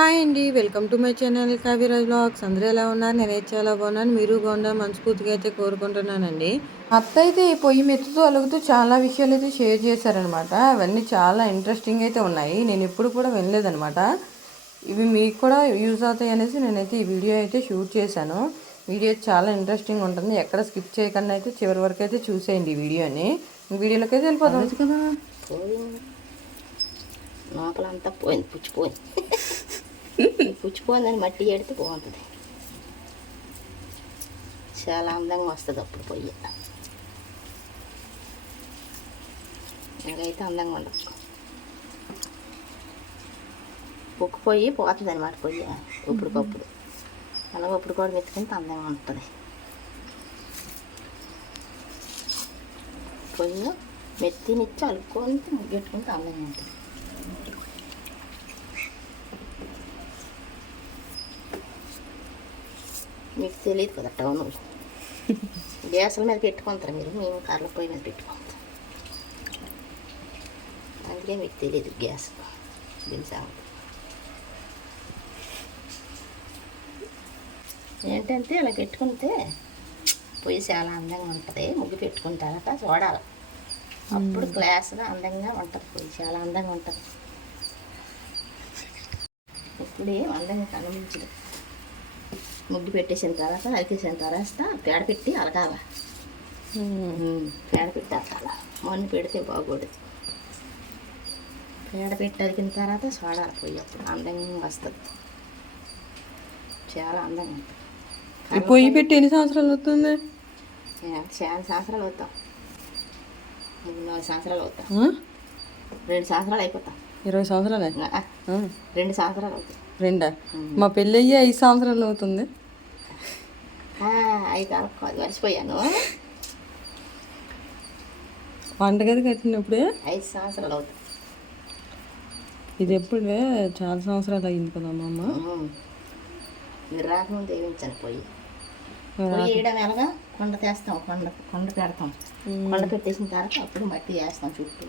Hi అండి, welcome to my channel Kavyaraj vlogs. అందరూ ఎలా ఉన్నారు? నేనైతే చాలా బాగున్నాను. మీరు బాగున్నారు మనస్ఫూర్తిగా అయితే కోరుకుంటున్నానండి. అత్త అయితే ఈ పొయ్యి మెత్తుతూ అలుగుతూ చాలా విషయాలు అయితే షేర్ చేశారనమాట. అవన్నీ చాలా ఇంట్రెస్టింగ్ అయితే ఉన్నాయి. నేను ఎప్పుడు కూడా వినలేదనమాట. ఇవి మీకు కూడా యూజ్ అవుతాయి అనేసి నేనైతే ఈ వీడియో అయితే షూట్ చేశాను. వీడియో చాలా ఇంట్రెస్టింగ్ ఉంటుంది. ఎక్కడ స్కిప్ చేయకుండా అయితే చివరి వరకు అయితే చూసేయండి ఈ వీడియోని. వీడియోలోకి అయితే వెళ్ళిపోతాం కదా. లోపలంతా పోయింది, పుచ్చిపోయింది. పుచ్చిపోయిందని మట్టి ఎడితే బాగుంటుంది, చాలా అందంగా వస్తుంది అప్పుడు పొయ్యి. నాకైతే అందంగా ఉండదు, ఉక్కు పొయ్యి పోతుంది అనమాట పొయ్యి ఇప్పుడుకప్పుడు. అలాగే ఇప్పుడు కూడా మెత్తుకుంటే అందంగా ఉంటుంది. పొయ్యి మెత్తినిచ్చి అలుక్కొని ముగ్గెట్టుకుంటే అందంగా ఉంటుంది. మీకు తెలియదు కదా టౌన్ గ్యాసుల మీద పెట్టుకుంటారు మీరు, మేము కర్రల పొయ్యి మీద పెట్టుకుంటాం. అందుకే మీకు తెలియదు గ్యాస్ దీని సంగతి. ఏంటంటే అలా పెట్టుకుంటే పొయ్యి చాలా అందంగా ఉంటుంది. ముగ్గు పెట్టుకున్న తర్వాత చూడాలి, అప్పుడు గ్లాస్గా అందంగా ఉంటుంది. పొయ్యి చాలా అందంగా ఉంటుంది. ఇప్పుడు ఏం అందంగా కనిపించదు. ముగ్గు పెట్టేసిన తర్వాత అలికేసిన తర్వాత పేడ పెట్టి అలగాల. పేడ పెట్టి అలగాల, మొన్న పెడితే బాగోదు. పేడ పెట్టి అలికిన తర్వాత చూడాలి పొయ్యి, అప్పుడు అందంగా వస్తుంది. చాలా అందంగా ఉంటుంది. పొయ్యి పెట్టి ఎన్ని సంవత్సరాలు అవుతుంది? చాలా సంవత్సరాలు అవుతాం, 4 సంవత్సరాలు అవుతాం. 2 సంవత్సరాలు అయిపోతాం. 20 సంవత్సరాలే? 2 సంవత్సరాలు అవుతాయి. 2? మా పెళ్ళి అయ్యి 5 సంవత్సరాలు అవుతుంది. 5 కాదు, మర్చిపోయాను. వంటగది కట్టినప్పుడే 5 సంవత్సరాలు అవుతుంది. ఇది ఎప్పుడే చాలా సంవత్సరాలు అయింది కదా మా అమ్మ. మీరు రాకముందు వేయించాను పొయ్యి. వేయడం ఎలాగా కొండ తెస్తాం, కొండ పెడతాం. కొండ పెట్టేసిన తర్వాత అప్పుడు మట్టి వేస్తాం చుట్టూ.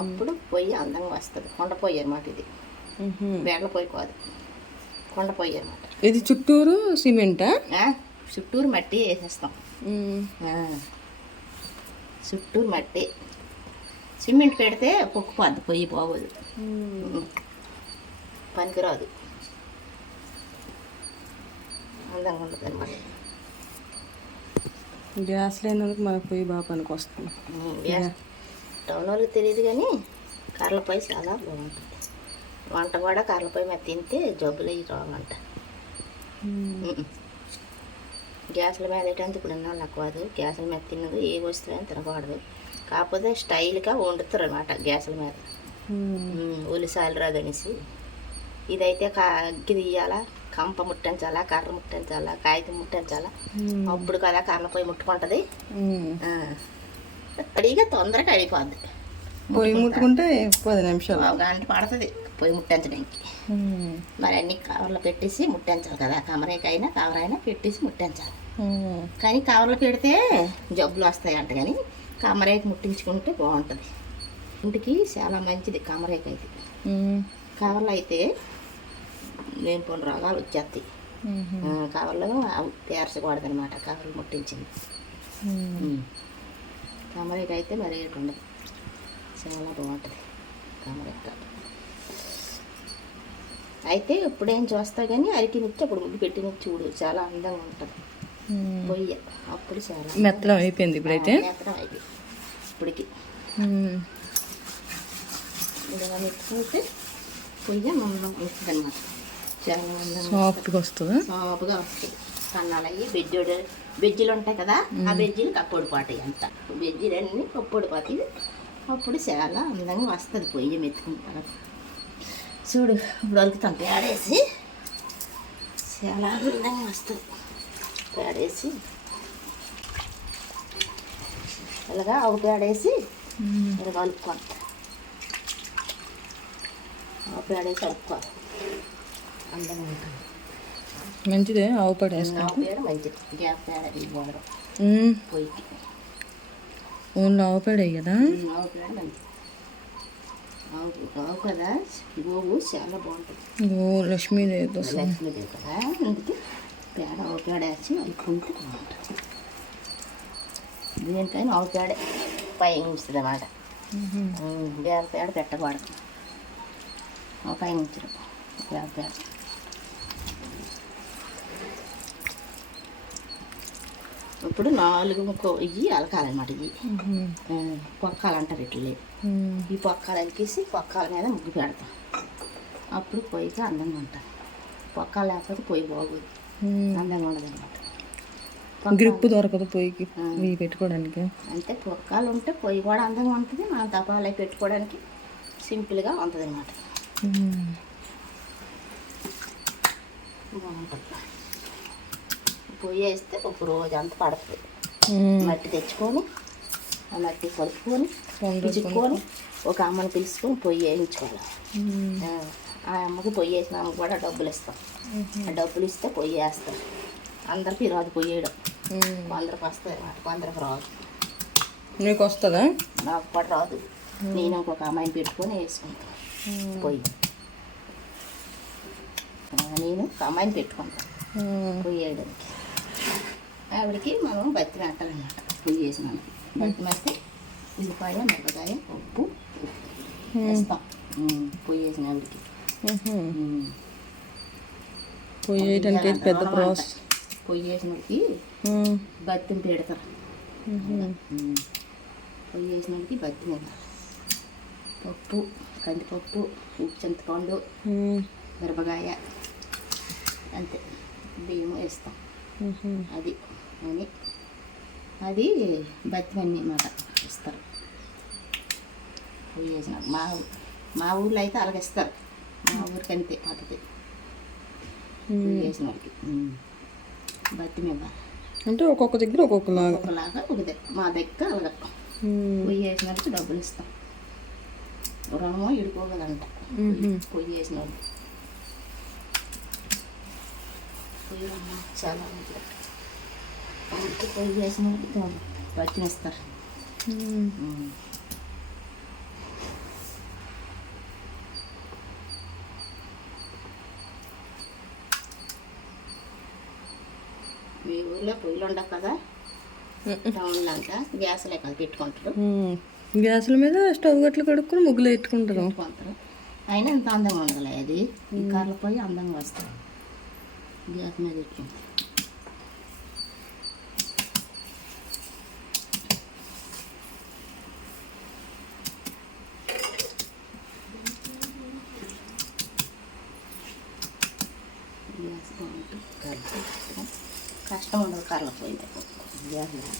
అప్పుడు పొయ్యి అందంగా వస్తుంది. కొండ పొయ్యి అనమాట ఇది, బేడల పొయ్యి కాదు, కొండ పొయ్యి అనమాట. ఇది చుట్టూరు సిమెంటా? చుట్టూరు మట్టి వేసేస్తాం. చుట్టూరు మట్టి. సిమెంట్ పెడితే పొక్కుపోద్ది పొయ్యి, బాగోదు, పనికిరాదు, అందంగా ఉండదు అనమాట. గ్యాస్ లేనందుకు మనకు పొయ్యి బాగా పనికి వస్తుంది. గ్యాస్ టౌన్ వాళ్ళకి తెలియదు కానీ కర్రల పొయ్యి చాలా బాగుంటుంది. వంట కూడా కర్రల పొయ్యి మీద తింటే జబ్బులు అయ్యి రావంట. గ్యాసుల మీద ఏంటంటే ఇప్పుడు ఉన్నాళ్ళు నాకు కాదు, గ్యాసుల మీద తిన్నది ఏ వస్తువు తినకూడదు. కాకపోతే స్టైల్గా వండుతారు అనమాట గ్యాసుల మీద. ఉల్లిసాయలు రాదనేసి ఇదైతే అగ్గి తీయాలా, కంప ముట్టించాలా, కర్ర ముట్టించాలా, కాగితం ముట్టించాలా, అప్పుడు కదా కర్రల పొయ్యి ముట్టుకుంటుంది. అడిగా తొందరగా అయిపోద్ది. పొయ్యి ముట్టుకుంటే 10 నిమిషాలు, గంట పడుతుంది పొయ్యి ముట్టించడానికి. మరి అన్ని కవర్లో పెట్టేసి ముట్టించాలి కదా, కమరేకైనా కవరైనా పెట్టేసి ముట్టించాలి. కానీ కవర్లో పెడితే జబ్బులు వస్తాయంట, కానీ కమరేక ముట్టించుకుంటే బాగుంటుంది. ఇంటికి చాలా మంచిది కమరేక అయితే. కవర్లో అయితే నేను కొన్ని రోగాలు వచ్చేస్తాయి. కవర్లో పేర్చకూడదు అనమాట, కవర్లు ముట్టించింది. కమరేక అయితే మరి ఏటు ఉండదు, చాలా బాగుంటుంది కమరేక. అయితే ఇప్పుడేం చూస్తావు కానీ అరికినిచ్చి అప్పుడు ముగ్గు పెట్టినిచ్చి చూడు, చాలా అందంగా ఉంటుంది పొయ్యి. అప్పుడు చాలా మెత్తడం అయిపోయింది. ఇప్పుడైతే మెత్తడం అయిపోయింది. ఇప్పటికి ఇలా మెత్తుకుంటే పొయ్యి మందం వస్తుంది అనమాట, చాలా అందంగా సాఫ్ట్గా వస్తుంది, సాఫ్ట్గా వస్తుంది. కన్నాలు అయ్యి బెజ్జీలు ఉంటాయి కదా, ఆ బెజ్జీలు కప్పొడిపోతాయి అంత, బెజ్జీలన్నీ కప్పొడిపోతాయి. అప్పుడు చాలా అందంగా వస్తుంది పొయ్యి మెత్తుకుంటారు. చూడు ఇప్పుడు అలుకుతాం పేడేసి, చాలా అందంగా వస్తుంది. పేడేసి ఇలాగా ఆవు పేడేసి ఇలా కలుపుకోవాలి. ఆవు పేడేసి కలుపుకోవాలి, అందంగా ఉంటుంది. మంచిదే ఆవు పేడ. ఆవు పేడ మంచిది, గ్యాస్ పేడ ఇవ్వడం పొయ్యికి. ఓన్లీ ఆవు పేడే కదా? ఆవు పేడ మంచిది. ఆవు కదా, గోవు చాలా బాగుంటుంది. లక్ష్మీదేవి లక్ష్మీదేవి కదా, అందుకే పేడ ఆవు పేడ వేసి అలుకుంటే బాగుంటుంది. దేనికైనా ఆవు పేడ పైన ఉంచుతుంది అన్నమాట. వేల పేడ పెట్టకూడదు, పైన ఉంచడం వేల పేడ. ఇప్పుడు 4 ఇవి అలకాలన్నమాట. ఇవి పొక్కాలు అంటారు ఇట్లా. ఈ పొక్కాలు అలికేసి పొక్కాల మీద ముగ్గు పెడతాం. అప్పుడు పొయ్యికి అందంగా ఉంటుంది. పొక్కాలు లేకపోతే పొయ్యి బాగోదు, అందంగా ఉండదు అనమాట. గ్రిప్ దొరకదు పొయ్యికి ఇవి పెట్టుకోవడానికి. అంటే పొక్కాలు ఉంటే పొయ్యి కూడా అందంగా ఉంటుంది, మనం తపాలు పెట్టుకోవడానికి సింపుల్గా ఉంటుంది అనమాట. బాగుంటుంది. పొయ్యి వేస్తే ఒక రోజు అంతా పడుతుంది. మట్టి తెచ్చుకొని ఆ మట్టి కలుపుకొని పిచ్చుకొని ఒక అమ్మని పిలుచుకొని పొయ్యి వేయించుకోవాలి. ఆ అమ్మకి పొయ్యి వేసిన అమ్మకి కూడా డబ్బులు ఇస్తాం. ఆ డబ్బులు ఇస్తే పొయ్యి వేస్తాం. అందరికీ రాదు పొయ్యి వేయడం, కొందరికి వస్తుంది అన్నమాట, కొందరికి రాదు. నీకు వస్తుందా? నాకు కూడా రాదు. నేను ఇంకొక అమ్మాయిని పెట్టుకొని వేసుకుంటాను పొయ్యి. నేను ఒక అమ్మాయిని పెట్టుకుంటాను పొయ్యి వేయడానికి. ఆవిడకి మనం బత్తి పెట్టాలన్నమాట. పొయ్యి వేసినాను బత్తి మెత్తే ఉల్లిపాయ, మిరపకాయ, ఉప్పు వేస్తాం పొయ్యి వేసిన ఆవిడకి. పొయ్యి వేయడానికి పెద్ద ప్రాసెస్. పొయ్యి వేసినకి బత్తిని పెడతారు. పొయ్యి వేసినకి బత్తి మీద పప్పు, కందిపప్పు, ఉప్పు, చింతపండు, మిరపకాయ అంతే, బియ్యం వేస్తాం. అది బతిమన్నీ మాట ఇస్తారు పొయ్యి వేసిన. మా ఊర్లో అయితే అలాగే ఇస్తారు. మా ఊరికి అంతే పద్ధతి. పొయ్యి వేసిన వాడికి బతి మీద అంటే ఒక్కొక్క దగ్గర ఒక్కొక్కలాగా మా దగ్గర అలాగ పొయ్యి వేసిన వాడికి డబ్బులు ఇస్తాం. రుణమో ఇడుకోగలంట పొయ్యి వేసిన వాడికి. పొయ్యి చాలా పొయ్యి వేసిన వాళ్ళకి పట్టినిస్తారు. మీ ఊర్లో పొయ్యిలు ఉండవు కదా, టౌన్లో అంట గ్యాస్లే కదా పెట్టుకుంటారు. గ్యాసుల మీద స్టవ్ గట్లు కడుక్కొని ముగ్గులు పెట్టుకుంటారు. అయినా ఇంత అందంగా ఉండలే అది. ఈ కర్రల పొయ్యి అందంగా వస్తుంది గ్యాస్ మీద పెట్టుకుంటారు. గ్యాస్ బాగుంటుంది, కష్టం ఉండదు కర్రల పొయ్యి గ్యాస్ మీద.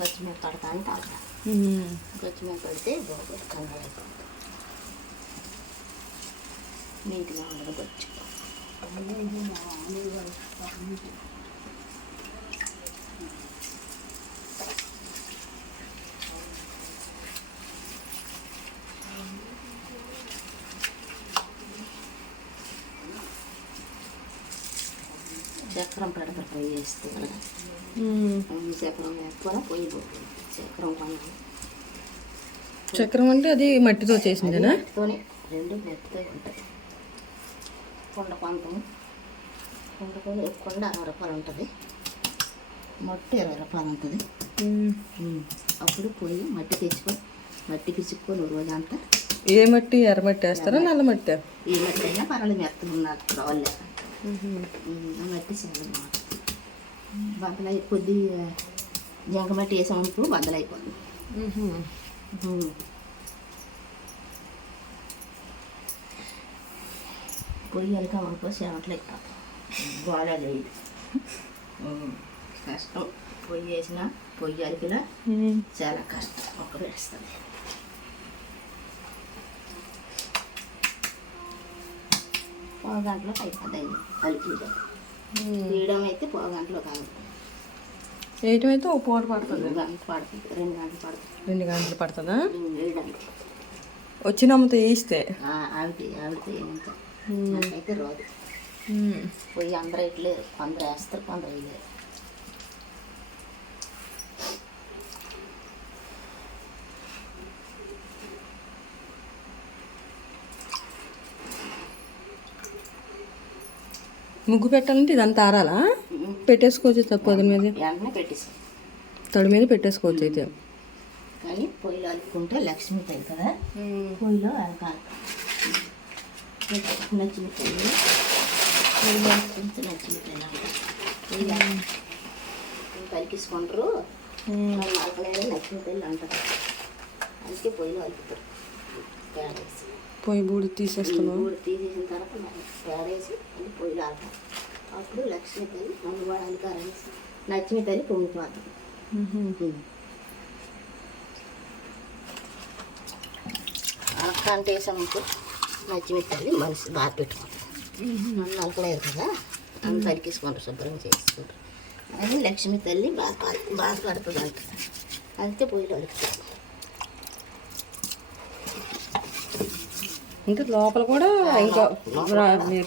గచ్చి మీద పడతా అంటే అలా గచ్చి మీద పడితే బాగుంటుంది, కంగారు అయిపోతుంది. నీట్గా ఉండదు గచ్చు. చక్రం పెడతారు పొయ్యి వేస్తే కదా. చక్రం వేసుకోవాలి, పొయ్యి పోతుంది. చక్రం కొనాలి. చక్రం అంటే అది మట్టితో చేసిందేనా? మట్టితోనే, రెండు మట్టితో ఉంటాయి. కొండ కొంత కొండ 60 రూపాయలు ఉంటుంది, మట్టి 20 రూపాయలు ఉంటుంది. అప్పుడు పొయ్యి మట్టి తెచ్చుకొని మట్టి పిచ్చుకొని రోజంతా. ఏ మట్టి? ఎర్రమట్టి వేస్తారా నల్ల మట్టి? ఏ మట్టి అయినా పర్వాలేదు, మెత్తగా ఉన్నారు రావాలి. ఆ మట్టి చాలా బాగుంటుంది. బద్దలు కొద్ది జంకమట్టి వేసామనుకో బద్దలు అయిపోతుంది. పొయ్యి వెనకమనుకో చెమటలు అయిపోతాయి, గోళాలు కష్టం. పొయ్యి వేసిన పొయ్యి అరికినా చాలా కష్టం, ఒక్క వేస్తుంది. పావుగంటలో అయిపోతాయి అలికి. వేయడం అయితే పావుగంటలో కాదు, వేయటం అయితే ఒక పూట పడుతుంది. 2 గంటలు పడుతుంది, 2 గంటలు పడుతుంది. 2 గంటలు పడుతుందా వేయడానికి? వచ్చిన అమ్మతో వేయిస్తే ఆవిడ ఏమంతా నాకైతే రాదు. పొయ్యి అందరూ ఇట్లేరు, కొందరు వేస్తారు, కొందరు వేయలేరు. ముగ్గు పెట్టాలంటే ఇదంతా ఆరాలా? పెట్టేసుకోవచ్చు తప్పదు మీద, వెంటనే పెట్టేసి తడి మీద పెట్టేసుకోవచ్చు అయితే. కానీ పొయ్యిలో అలుపుకుంటే లక్ష్మీ తల్లి కదా, పొయ్యిలో అలకాలి. నచ్చిన తల్లి పొయ్యిలో అలుపుకుంటే నచ్చిన తల్లి అంటారు. పలికిసుకుంటారు, అలకలేదు నచ్చిన తల్లి అంటారు. అందుకే పొయ్యిలో అలుపుతారు. పేడేసి పొయ్యి బూడి తీసేస్తున్నాం. బూడి తీసేసిన తర్వాత పేడేసి అది పొయ్యిలో అలకాలి. అప్పుడు లక్ష్మీ తల్లి మమ్మీ కూడా అలికారని లక్ష్మీ తల్లి పొంగిపోతుంది. అలకంటే వేసామనుకో లక్ష్మీ తల్లి మనిషి బాగా పెట్టుకుంటుంది. నన్ను అలకలేదు కదా అంత అలికేసుకుంటారు, శుభ్రంగా చేసుకుంటారు. అది లక్ష్మీ తల్లి బాగా పడుతుంది అంట. అందుకే పొయ్యిలో అలుకుతారు. ఇంకా లోపల కూడా ఇంకా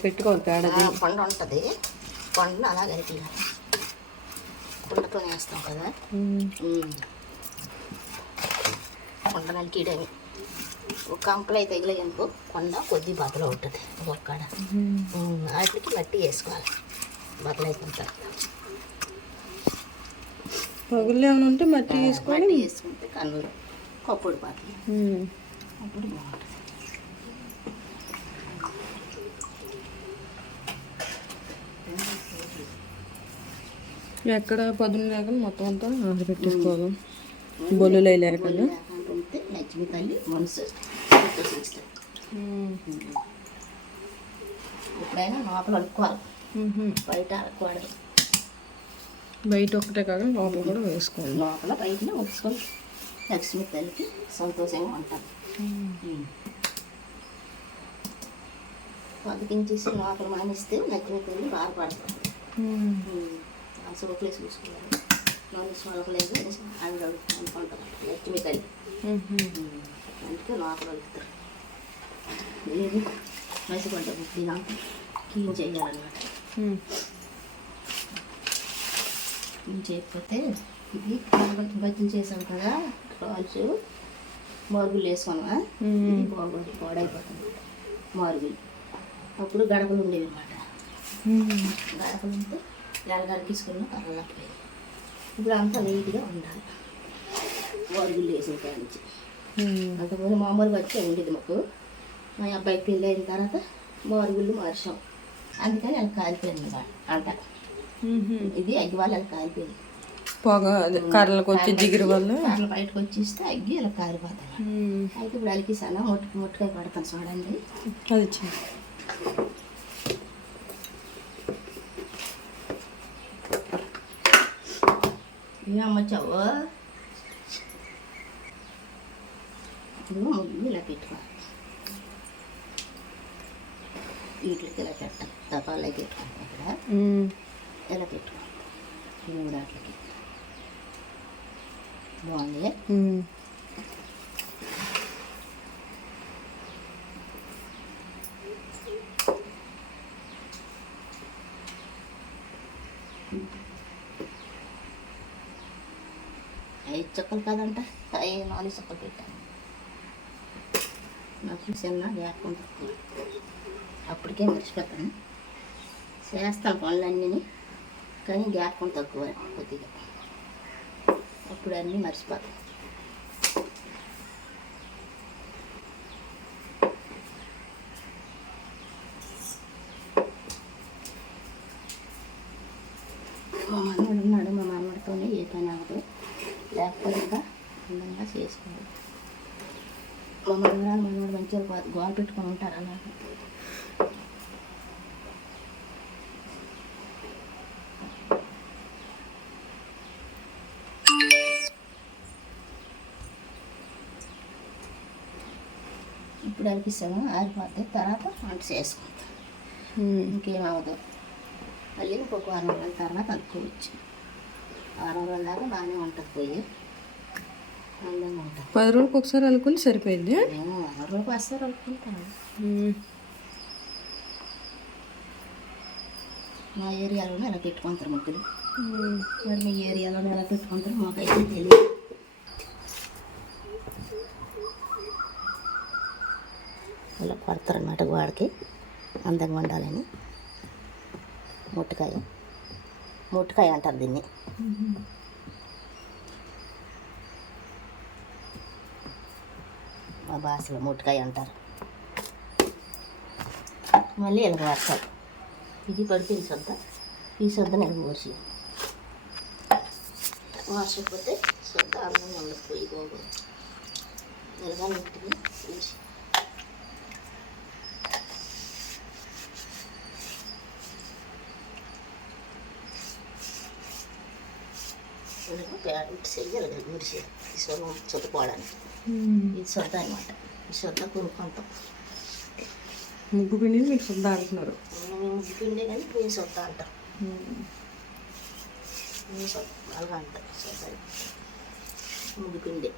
పెట్టుకోవాలి పేడ. కొండ ఉంటుంది, కొండను అలా కలిపి కుండతో వేస్తాం కదా, కొండ నలికియడమే. ఒక కంపలు అయితే తగిలేయనుకో కొండ కొద్ది బద్దలు ఉంటుంది ఒక్కడ. వాటికి మట్టి వేసుకోవాలి బద్దలు అయిపోయిన తర్వాత. పగుళ్ళు ఏమైనా ఉంటే మట్టి వేసుకొని వేసుకుంటే కన్నులు కప్పుడు పాతి అప్పుడు బాగుంటుంది. ఎక్కడ పదును లేకుండా మొత్తం అంతా పెట్టేసుకోవాలి, బొల్లులు లేకుండా. లక్ష్మీ తల్లి మనసు ఎప్పుడైనా లోపల అడుక్కోవాలి, బయట అడుక్కోవాలి. బయట ఒకటే కాక లోపల కూడా వేసుకోవాలి. లోపల బయటనే ఉంచుకొని లక్ష్మీ తల్లికి సంతోషంగా ఉంటాం. బతికించేసి లోపల మానేస్తే లక్ష్మీ తల్లి బాధపడతాం. సోకులే చూసుకోవాలి, నన్ను సోకలేదు అవి అనుకుంటారు లక్ష్మీ తల్లి. అందుకే లోపల వెళ్తారు. లేదు మసిపడ్డ బుద్ధిగా క్లీన్ చేయాలన్నమాట. క్లీన్ చేయకపోతే ఇది బజ్జీలు చేసాం కదా, రాల్చు మార్గులు వేసుకున్నా ఇది పాడైపోతుంది మార్గులు. అప్పుడు గడపలు ఉండేవి అన్నమాట. గడపలు ఉంటే ఎలగడకి తీసుకున్న కర్రలకి. ఇప్పుడు అంతా నీట్గా ఉండాలి మార్గులు వేసిన కాడ నుంచి. అంతకుముందు మామూలుగా వచ్చి ఉండేది మాకు. మా అబ్బాయికి పెళ్ళి అయిన తర్వాత మార్గుళ్ళు మార్చాం. అందుకని అలా కాలిపోయింది అంట. ఇది అగ్గి వాళ్ళు అలా కాలిపోయింది. పొగ కర్రలకు వచ్చి జిగురు వల్ల కర్రలు బయటకు వచ్చేస్తే అగ్గి అలా కాలిపోతాయి. అయితే ఇప్పుడు అలికిసానా ముట్టుకాయ పడతాను చూడండి. అది ఏమొచ్చావు ఇప్పుడు ముగ్గు ఇలా పెట్టుకోవాలి. వీటికి ఇలా పెట్టాలి, తపాలు పెట్టుకోవాలి. ఇక్కడ ఇలా పెట్టుకోవాలి. ఈ మూడాట్లకి బాగుంది. ఐదు చుక్కలు కాదంట, 4 చుక్కలు పెట్టాను. నాకు చిన్న జ్ఞాపకం తక్కువ, అప్పటికే మర్చిపోతాను. చేస్తాను పనులన్నీ కానీ జ్ఞాపకం తక్కువ కొద్దిగా, అప్పుడు అన్నీ మర్చిపోతాను. మా మనవడు ఉన్నాడు, మా మనవడితోనే ఏ పని అవ్వదు, లేకపోతే ఇంకా అందంగా చేసుకోవాలి. మా మనవడు మంచిగా గోలు పెట్టుకొని ఉంటారు అలా. ఇప్పుడు అనిపిస్తాము ఆరిపోతే తర్వాత వంట చేసుకుంటాం, ఇంకేమవదు. మళ్ళీ ఇంకొక 6 రోజుల తర్వాత అనుకోవచ్చు. 6 రోజుల దాకా బాగానే ఉంటుంది, పోయి అందంగా ఉంటుంది. 10 రోజులకు ఒకసారి అనుకుని సరిపోయింది. 6 రోజులకు వస్తారు అనుకుంటాను. మా ఏరియాలోనే ఎలా పెట్టుకుంటారు ముగ్గులు. మరి మీ ఏరియాలోనే ఎలా పెట్టుకుంటారు మాకైతే తెలియదు. అలా పడతారనమాట గోడకి అందంగా ఉండాలని. మొట్టుకాయ మొట్టుకాయ అంటారు దీన్ని. మా భాషలో మొట్టుకాయ అంటారు. మళ్ళీ ఎలుగు వస్తాయి. ఇది పడిపోయింది సొద్ద, ఈ సొద్ద ఎలుగు పోసి వాసపోతే సొద్ద అన్నం ఉండదు. పొయ్యి పోగు ఎలుగా ఇంటిని తీసి పేడ ఇటు చెయ్యాలి కదా గుడిసి ఈ సొద్దుకోవడానికి. ఇది సొద్ద అనమాట. ఈ సొద్ద కొనుక్కుంటాం. ముగ్గు పిండిని మీకు సొద్ద అంటున్నారు. ముగ్గు పిండే కానీ మేము సొద్ద అంటాం. మేము సొద్ద అలాగా అంటాం. సొద్ద ముగ్గు పిండి.